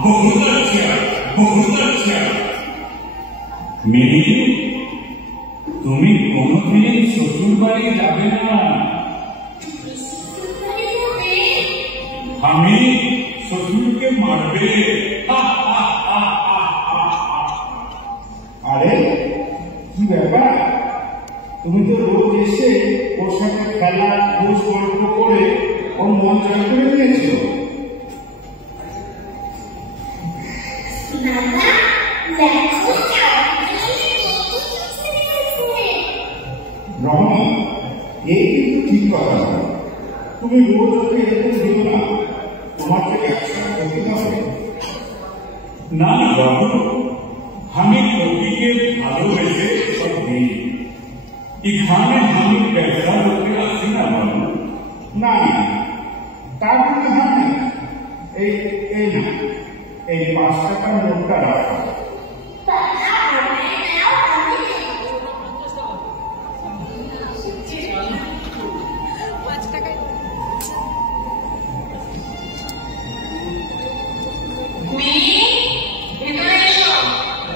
बहुत अच्छा, बहुत अच्छा। मेरी তুমি কোনোদিন শ্বশুর বাড়ি যাবে না। আমি শ্বশুরকে মারবে। আরে কি ব্যাপার, তুমি তো রোজ এসে ওর সাথে খেলা রোজ গল্প করে ওর মন জয় করে নিয়েছো। রমা, এই কিন্তু ঠিক কথা না। তুমি রোজ ওকে এরকম দিও না, তোমার তো ব্যবসা করতে হবে। না বাবু, আমি কবিকে ভালোবেসে সব দিই। এখানে আমি ব্যবসা করতে আসি না বাবু। না না, তার মানে হয় না। এই এই না, এই 5 টাকার নোটটা রাখো।